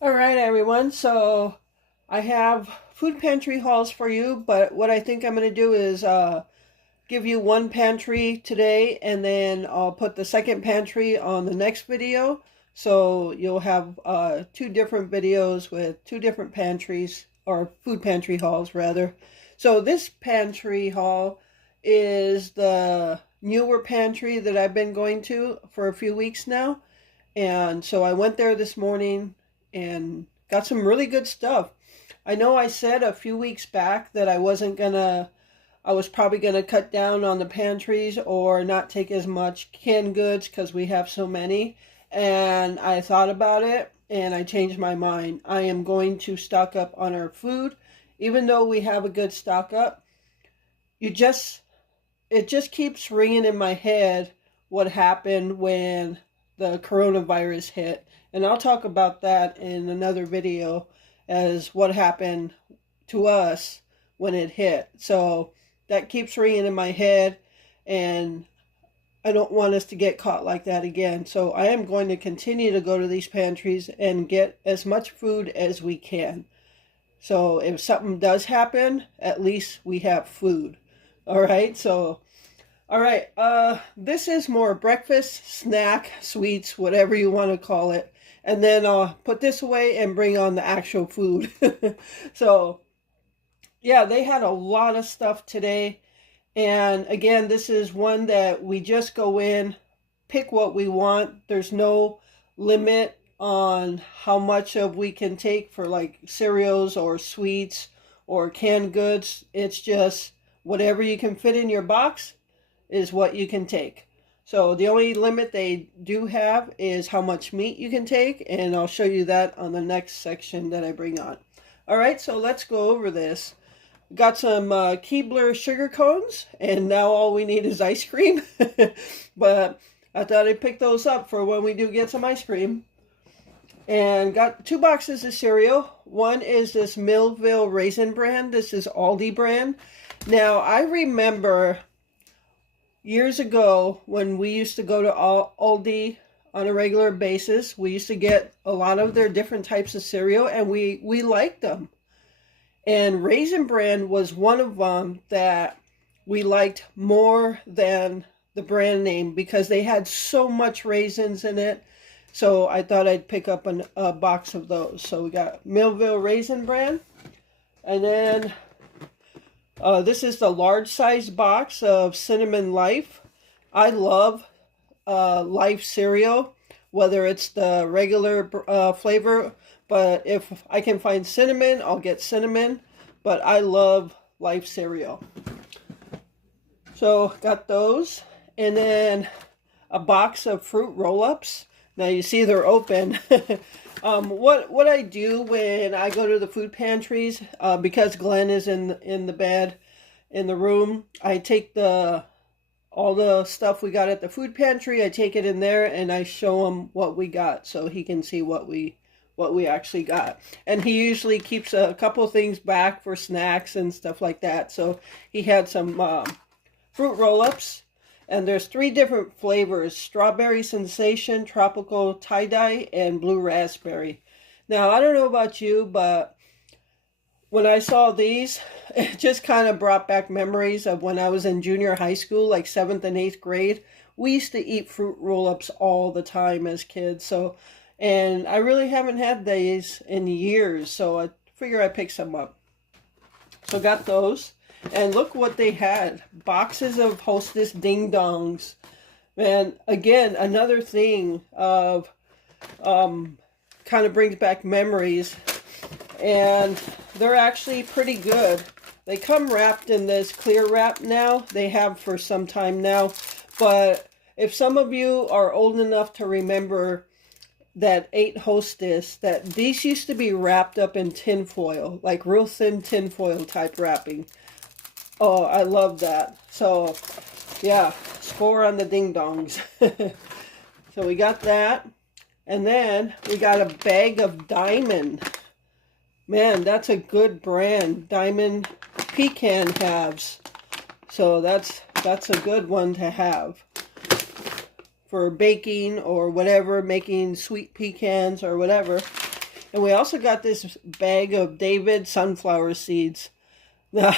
All right, everyone. So I have food pantry hauls for you, but what I think I'm going to do is give you one pantry today, and then I'll put the second pantry on the next video. So you'll have two different videos with two different pantries, or food pantry hauls, rather. So this pantry haul is the newer pantry that I've been going to for a few weeks now. And so I went there this morning and got some really good stuff. I know I said a few weeks back that I was probably gonna cut down on the pantries or not take as much canned goods because we have so many. And I thought about it and I changed my mind. I am going to stock up on our food. Even though we have a good stock up, you just it just keeps ringing in my head what happened when the coronavirus hit. And I'll talk about that in another video as what happened to us when it hit. So that keeps ringing in my head, and I don't want us to get caught like that again. So I am going to continue to go to these pantries and get as much food as we can. So if something does happen, at least we have food. All right, so all right, this is more breakfast, snack, sweets, whatever you want to call it. And then I'll put this away and bring on the actual food. So, yeah, they had a lot of stuff today. And again, this is one that we just go in, pick what we want. There's no limit on how much of we can take for like cereals or sweets or canned goods. It's just whatever you can fit in your box is what you can take. So the only limit they do have is how much meat you can take, and I'll show you that on the next section that I bring on. All right, so let's go over this. Got some Keebler sugar cones, and now all we need is ice cream. But I thought I'd pick those up for when we do get some ice cream. And got 2 boxes of cereal. One is this Millville Raisin brand. This is Aldi brand. Now, I remember years ago when we used to go to Aldi on a regular basis, we used to get a lot of their different types of cereal, and we liked them. And Raisin Bran was one of them that we liked more than the brand name because they had so much raisins in it. So I thought I'd pick up a box of those. So we got Millville Raisin Bran. And then this is the large size box of Cinnamon Life. I love Life cereal, whether it's the regular flavor, but if I can find cinnamon, I'll get cinnamon. But I love Life cereal. So got those. And then a box of fruit roll-ups. Now you see they're open. What I do when I go to the food pantries, because Glenn is in the bed in the room, I take all the stuff we got at the food pantry, I take it in there and I show him what we got so he can see what we actually got. And he usually keeps a couple things back for snacks and stuff like that. So he had some fruit roll-ups. And there's 3 different flavors: strawberry sensation, tropical tie-dye, and blue raspberry. Now, I don't know about you, but when I saw these, it just kind of brought back memories of when I was in junior high school, like 7th and 8th grade. We used to eat fruit roll-ups all the time as kids. So, and I really haven't had these in years, so I figure I picked some up. So got those. And look what they had. Boxes of Hostess Ding Dongs. And again, another thing of kind of brings back memories. And they're actually pretty good. They come wrapped in this clear wrap now. They have for some time now. But if some of you are old enough to remember that 8 Hostess, that these used to be wrapped up in tin foil, like real thin tin foil type wrapping. Oh, I love that. So, yeah, score on the Ding Dongs. So we got that. And then we got a bag of Diamond. Man, that's a good brand. Diamond pecan halves. So that's a good one to have for baking or whatever, making sweet pecans or whatever. And we also got this bag of David sunflower seeds. Now,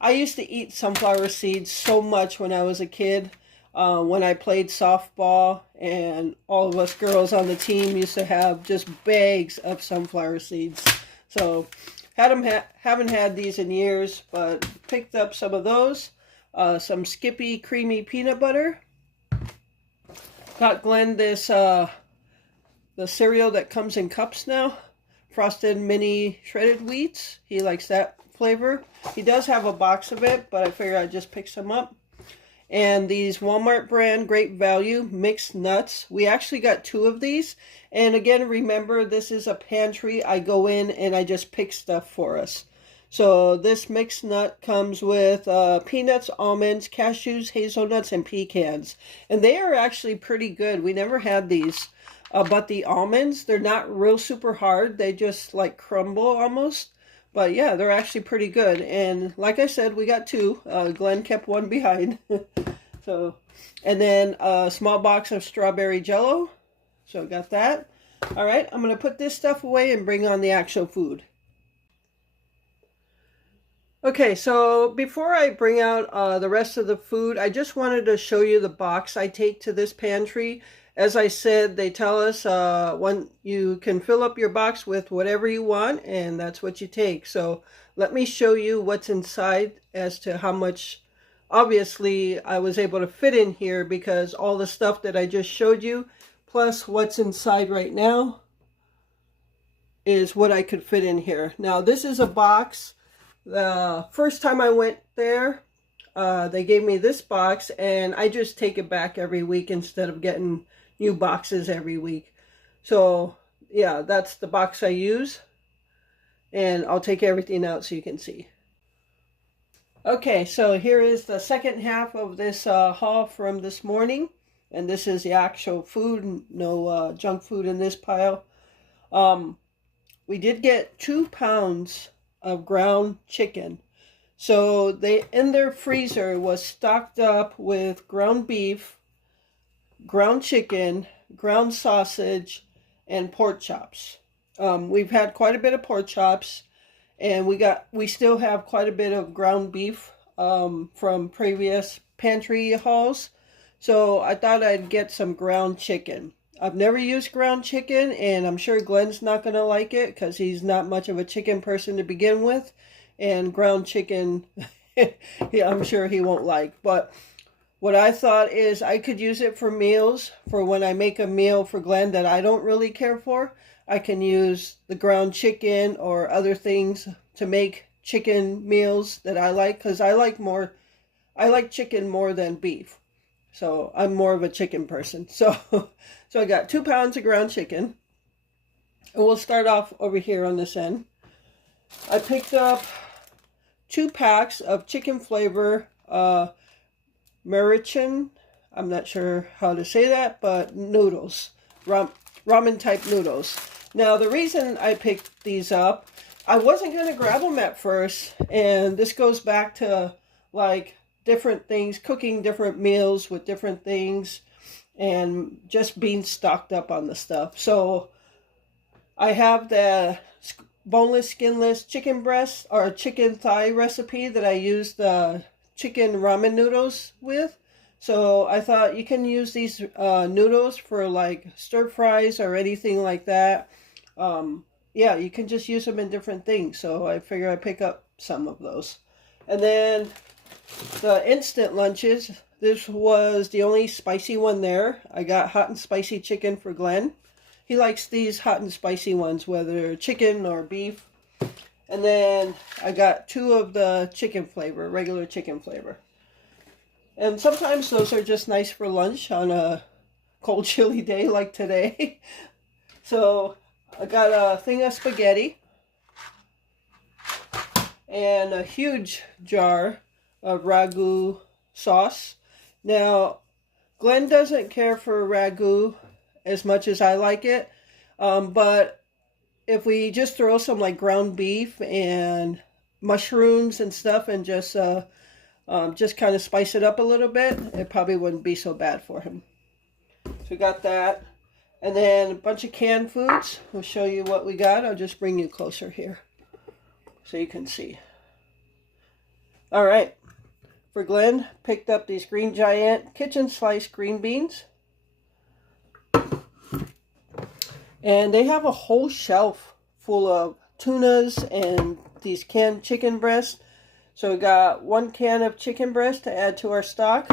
I used to eat sunflower seeds so much when I was a kid. When I played softball, and all of us girls on the team used to have just bags of sunflower seeds. So, haven't had these in years, but picked up some of those. Some Skippy creamy peanut butter. Got Glenn this the cereal that comes in cups now. Frosted mini shredded wheats. He likes that flavor. He does have a box of it, but I figured I'd just pick some up. And these Walmart brand Great Value mixed nuts. We actually got 2 of these. And again, remember, this is a pantry. I go in and I just pick stuff for us. So this mixed nut comes with peanuts, almonds, cashews, hazelnuts, and pecans. And they are actually pretty good. We never had these. But the almonds, they're not real super hard. They just like crumble almost. But yeah, they're actually pretty good. And like I said, we got 2. Glenn kept one behind. So, and then a small box of strawberry jello. So got that. All right, I'm going to put this stuff away and bring on the actual food. Okay, so before I bring out the rest of the food, I just wanted to show you the box I take to this pantry. As I said, they tell us when you can fill up your box with whatever you want, and that's what you take. So let me show you what's inside as to how much, obviously, I was able to fit in here because all the stuff that I just showed you, plus what's inside right now, is what I could fit in here. Now, this is a box. The first time I went there, they gave me this box, and I just take it back every week instead of getting new boxes every week. So yeah, that's the box I use, and I'll take everything out so you can see. Okay, so here is the second half of this haul from this morning, and this is the actual food. No junk food in this pile. We did get 2 pounds of ground chicken. So they, in their freezer, was stocked up with ground beef, ground chicken, ground sausage, and pork chops. We've had quite a bit of pork chops, and we still have quite a bit of ground beef from previous pantry hauls. So I thought I'd get some ground chicken. I've never used ground chicken, and I'm sure Glenn's not going to like it because he's not much of a chicken person to begin with. And ground chicken, yeah, I'm sure he won't like. But what I thought is I could use it for meals, for when I make a meal for Glenn that I don't really care for. I can use the ground chicken or other things to make chicken meals that I like, because I like chicken more than beef. So I'm more of a chicken person. So I got 2 pounds of ground chicken. And we'll start off over here on this end. I picked up 2 packs of chicken flavor Maruchan. I'm not sure how to say that, but noodles. Ramen type noodles. Now the reason I picked these up, I wasn't going to grab them at first. And this goes back to like different things, cooking different meals with different things, and just being stocked up on the stuff. So I have the boneless, skinless chicken breast or chicken thigh recipe that I use the chicken ramen noodles with. So I thought you can use these noodles for like stir fries or anything like that. Yeah, you can just use them in different things. So I figure I'd pick up some of those. And then the instant lunches, this was the only spicy one there. I got hot and spicy chicken for Glenn. He likes these hot and spicy ones, whether chicken or beef. And then I got 2 of the chicken flavor, regular chicken flavor. And sometimes those are just nice for lunch on a cold, chilly day like today. So I got a thing of spaghetti and a huge jar of ragu sauce. Now, Glenn doesn't care for ragu as much as I like it, but if we just throw some like ground beef and mushrooms and stuff and just kind of spice it up a little bit, it probably wouldn't be so bad for him. So we got that. And then a bunch of canned foods. We'll show you what we got. I'll just bring you closer here so you can see. All right. For Glenn, picked up these Green Giant kitchen sliced green beans. And they have a whole shelf full of tunas and these canned chicken breasts. So we got 1 can of chicken breast to add to our stock.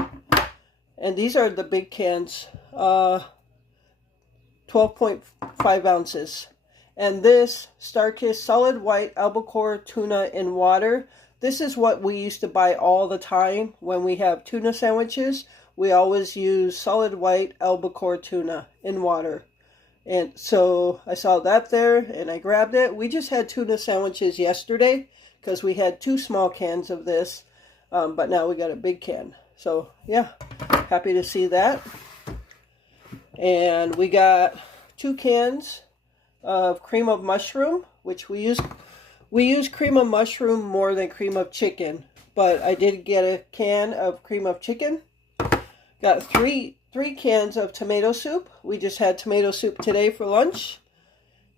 And these are the big cans. 12.5 ounces. And this Star-Kissed solid white albacore tuna in water. This is what we used to buy all the time when we have tuna sandwiches. We always use solid white albacore tuna in water. And so I saw that there and I grabbed it. We just had tuna sandwiches yesterday because we had 2 small cans of this. But now we got a big can. So yeah, happy to see that. And we got 2 cans of cream of mushroom, which we use cream of mushroom more than cream of chicken, but I did get a can of cream of chicken. Got three cans of tomato soup. We just had tomato soup today for lunch.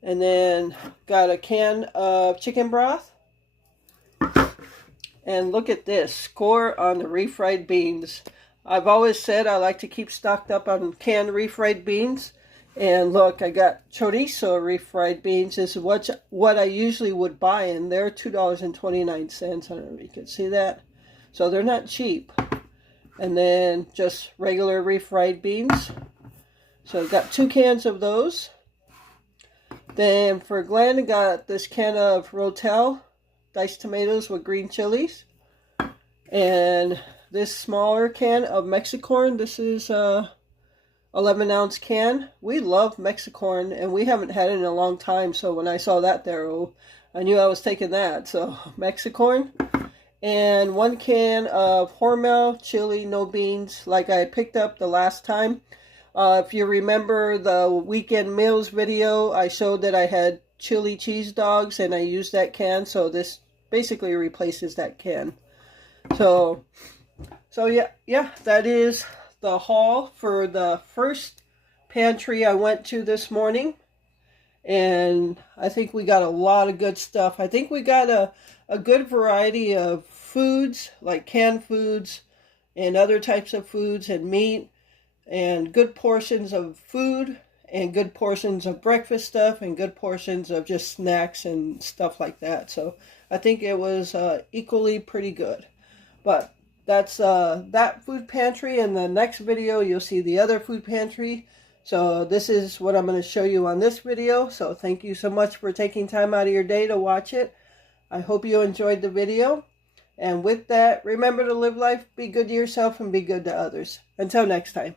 And then got a can of chicken broth. And look at this, score on the refried beans. I've always said I like to keep stocked up on canned refried beans. And look, I got chorizo refried beans. This is what I usually would buy, and they're $2.29. I don't know if you can see that. So they're not cheap. And then just regular refried beans. So I've got 2 cans of those. Then for Glenn, I got this can of Rotel diced tomatoes with green chilies. And this smaller can of Mexicorn. This is a 11-ounce can. We love Mexicorn, and we haven't had it in a long time. So when I saw that there, I knew I was taking that. So Mexicorn. And 1 can of Hormel chili, no beans, like I picked up the last time. If you remember the weekend meals video, I showed that I had chili cheese dogs, and I used that can. So this basically replaces that can. So yeah, that is the haul for the first pantry I went to this morning. And I think we got a lot of good stuff. I think we got a good variety of foods, like canned foods and other types of foods and meat, and good portions of food and good portions of breakfast stuff and good portions of just snacks and stuff like that. So I think it was equally pretty good. But that's that food pantry. In the next video, you'll see the other food pantry. So this is what I'm going to show you on this video. So thank you so much for taking time out of your day to watch it. I hope you enjoyed the video. And with that, remember to live life, be good to yourself, and be good to others. Until next time.